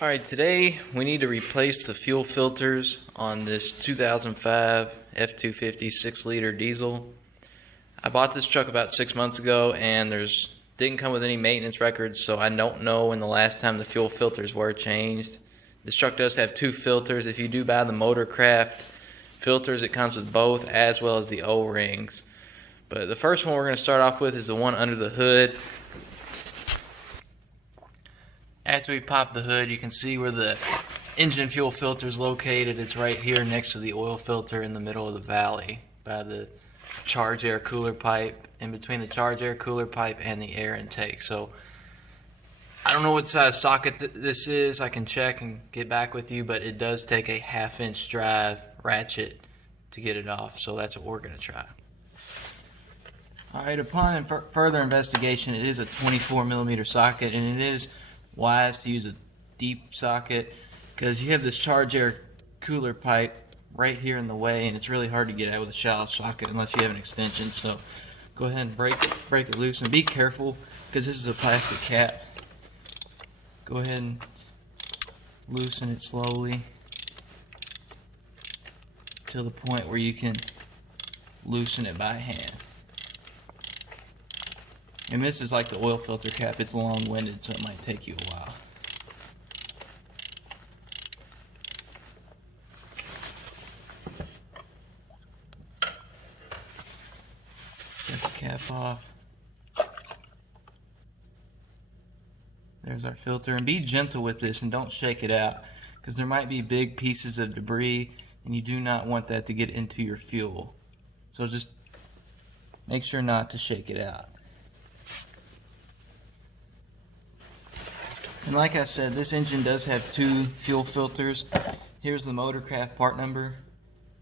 Alright, today we need to replace the fuel filters on this 2005 F-250 6-liter diesel. I bought this truck about 6 months ago and didn't come with any maintenance records, so I don't know when the last time the fuel filters were changed. This truck does have two filters. If you do buy the Motorcraft filters, it comes with both as well as the O-rings. But the first one we're going to start off with is the one under the hood. After we pop the hood, you can see where the engine fuel filter is located. It's right here next to the oil filter in the middle of the valley by the charge air cooler pipe, in between the charge air cooler pipe and the air intake. So I don't know what size socket this is. I can check and get back with you, but it does take a 1/2-inch drive ratchet to get it off. So that's what we're going to try. Alright, upon further investigation, it is a 24mm socket, and it is wise to use a deep socket because you have this charge air cooler pipe right here in the way, and it's really hard to get out with a shallow socket unless you have an extension. So go ahead and break it loose, and be careful because this is a plastic cap. Go ahead and loosen it slowly to the point where you can loosen it by hand. And this is like the oil filter cap, it's long-winded, so it might take you a while. Get the cap off. There's our filter, and be gentle with this and don't shake it out because there might be big pieces of debris and you do not want that to get into your fuel. So just make sure not to shake it out. And like I said, this engine does have two fuel filters. Here's the Motorcraft part number,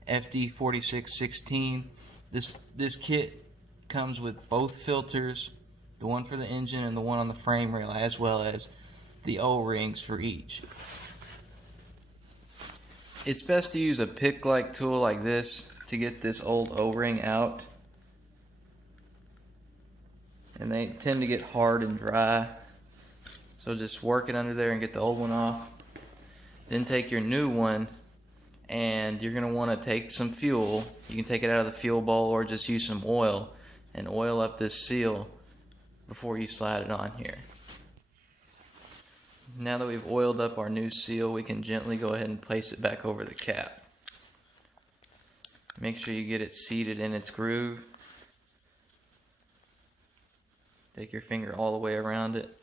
FD4616. This kit comes with both filters, the one for the engine and the one on the frame rail, as well as the O-rings for each. It's best to use a pick-like tool like this to get this old O-ring out. And they tend to get hard and dry. So just work it under there and get the old one off. Then take your new one, and you're going to want to take some fuel. You can take it out of the fuel bowl or just use some oil and oil up this seal before you slide it on here. Now that we've oiled up our new seal, we can gently go ahead and place it back over the cap. Make sure you get it seated in its groove. Take your finger all the way around it.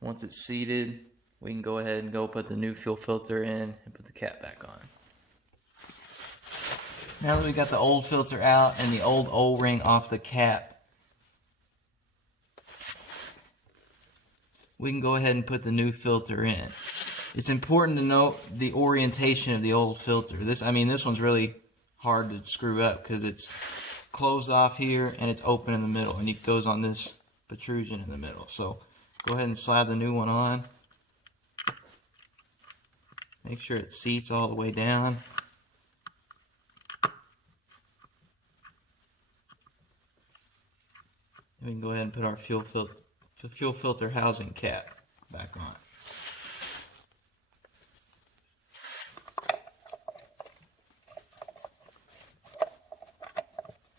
Once it's seated, we can go ahead and put the new fuel filter in and put the cap back on. Now that we got the old filter out and the old O-ring off the cap, we can go ahead and put the new filter in. It's important to note the orientation of the old filter. This one's really hard to screw up because it's closed off here and it's open in the middle, and it goes on this protrusion in the middle. So go ahead and slide the new one on. Make sure it seats all the way down. And we can go ahead and put our fuel filter housing cap back on.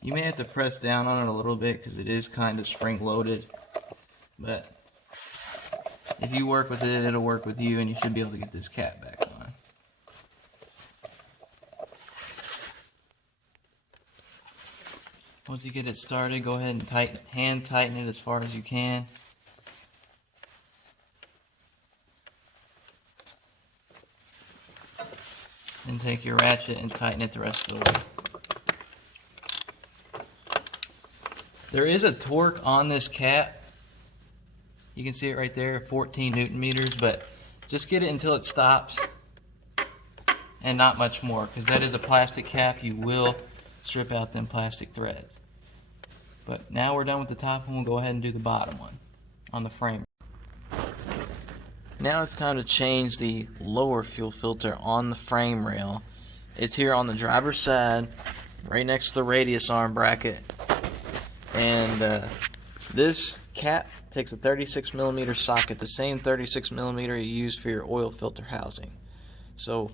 You may have to press down on it a little bit because it is kind of spring loaded, but if you work with it, it'll work with you, and you should be able to get this cap back on. Once you get it started, go ahead and hand tighten it as far as you can. And take your ratchet and tighten it the rest of the way. There is a torque on this cap. You can see it right there, 14 Newton meters, but just get it until it stops and not much more, because that is a plastic cap. You will strip out them plastic threads. But now we're done with the top one. We'll go ahead and do the bottom one on the frame. Now it's time to change the lower fuel filter on the frame rail. It's here on the driver's side, right next to the radius arm bracket. And this cap takes a 36mm socket, the same 36mm you use for your oil filter housing. So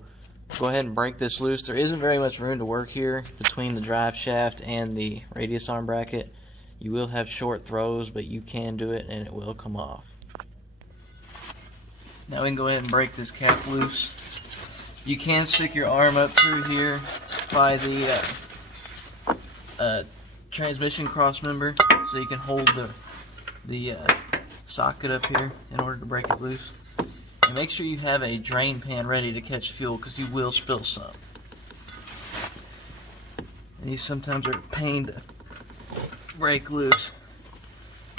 go ahead and break this loose. There isn't very much room to work here between the drive shaft and the radius arm bracket. You will have short throws, but you can do it and it will come off. Now we can go ahead and break this cap loose. You can stick your arm up through here by the transmission cross member, so you can hold the socket up here in order to break it loose. And make sure you have a drain pan ready to catch fuel, because you will spill some. And these sometimes are a pain to break loose.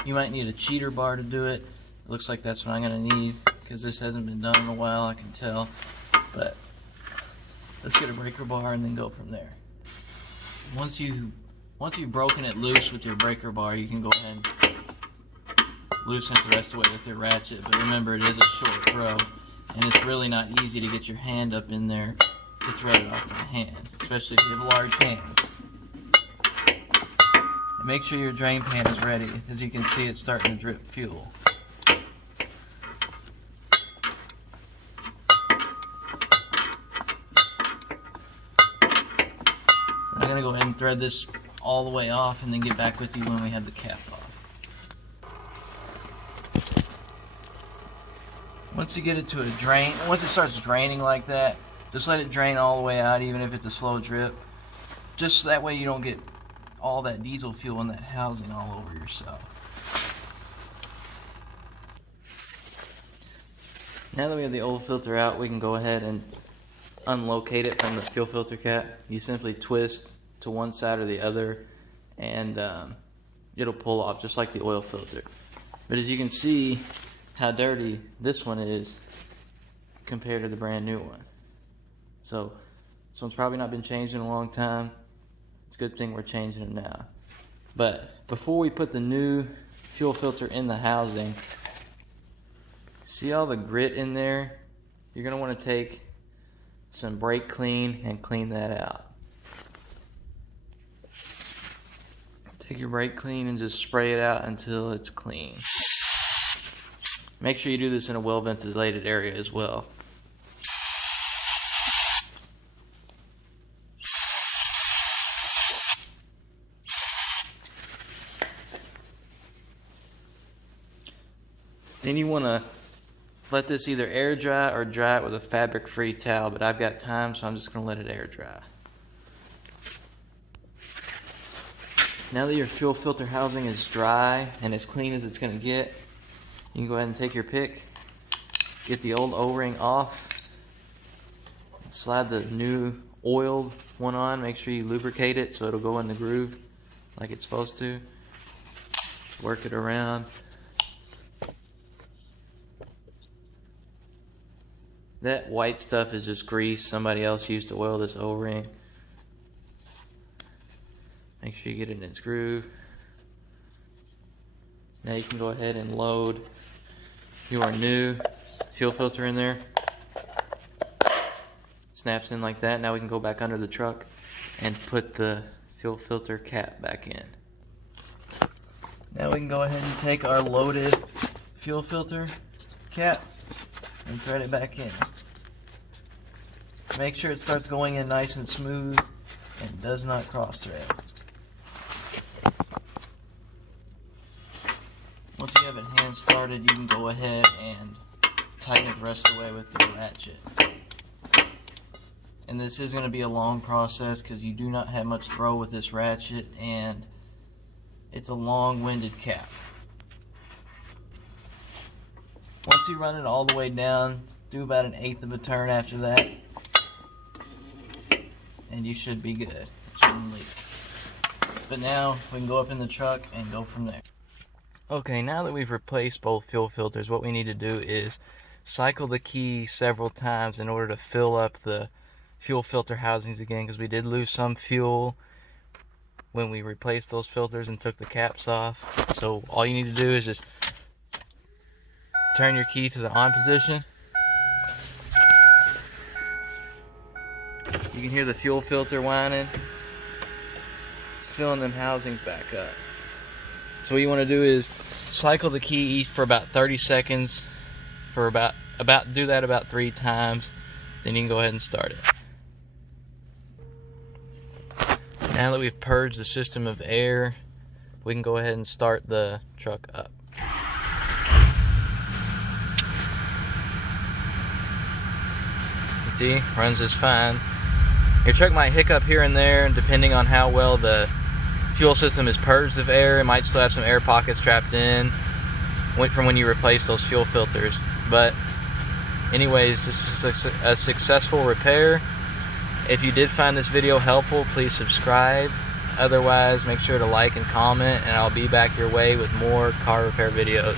You might need a cheater bar to do it. It looks like that's what I'm going to need, because this hasn't been done in a while, I can tell. But let's get a breaker bar and then go from there. Once you've broken it loose with your breaker bar, you can go ahead and loosen it the rest of the way with your ratchet. But remember, it is a short throw, and it's really not easy to get your hand up in there to thread it off to the hand, especially if you have large hands. And make sure your drain pan is ready. As you can see, it's starting to drip fuel. I'm going to go ahead and thread this all the way off and then get back with you when we have the cap off. Once you get it to a drain, once it starts draining like that, just let it drain all the way out, even if it's a slow drip. Just that way you don't get all that diesel fuel in that housing all over yourself. Now that we have the old filter out, we can go ahead and unlocate it from the fuel filter cap. You simply twist to one side or the other, and it'll pull off just like the oil filter. But as you can see how dirty this one is compared to the brand new one. So this one's probably not been changed in a long time. It's a good thing we're changing it now. But before we put the new fuel filter in the housing, see all the grit in there? You're going to want to take some brake clean and clean that out. Take your brake clean and just spray it out until it's clean. Make sure you do this in a well ventilated area as well. Then you want to let this either air dry or dry it with a fabric free towel, but I've got time, so I'm just going to let it air dry. Now that your fuel filter housing is dry and as clean as it's going to get, you can go ahead and take your pick, get the old O-ring off, and slide the new oiled one on. Make sure you lubricate it so it'll go in the groove like it's supposed to. Work it around. That white stuff is just grease. Somebody else used to oil this O-ring. Make sure you get it in its groove. Now you can go ahead and load your new fuel filter in there. Snaps in like that. Now we can go back under the truck and put the fuel filter cap back in. Now we can go ahead and take our loaded fuel filter cap and thread it back in. Make sure it starts going in nice and smooth and does not cross thread. Once you have it hand started, you can go ahead and tighten it the rest of the way with the ratchet. And this is going to be a long process because you do not have much throw with this ratchet, and it's a long-winded cap. Once you run it all the way down, do about 1/8 of a turn after that, and you should be good. It shouldn't leak. But now we can go up in the truck and go from there. Okay, now that we've replaced both fuel filters, what we need to do is cycle the key several times in order to fill up the fuel filter housings again, because we did lose some fuel when we replaced those filters and took the caps off. So all you need to do is just turn your key to the on position. You can hear the fuel filter whining. It's filling them housings back up. So what you want to do is cycle the key for about 30 seconds for do that about 3 times, then you can go ahead and start it. Now that we've purged the system of air, we can go ahead and start the truck up. See, runs just fine. Your truck might hiccup here and there, depending on how well the fuel system is purged of air. It might still have some air pockets trapped in from when you replace those fuel filters. But anyways, this is a successful repair. If you did find this video helpful, please subscribe. Otherwise, make sure to like and comment, and I'll be back your way with more car repair videos.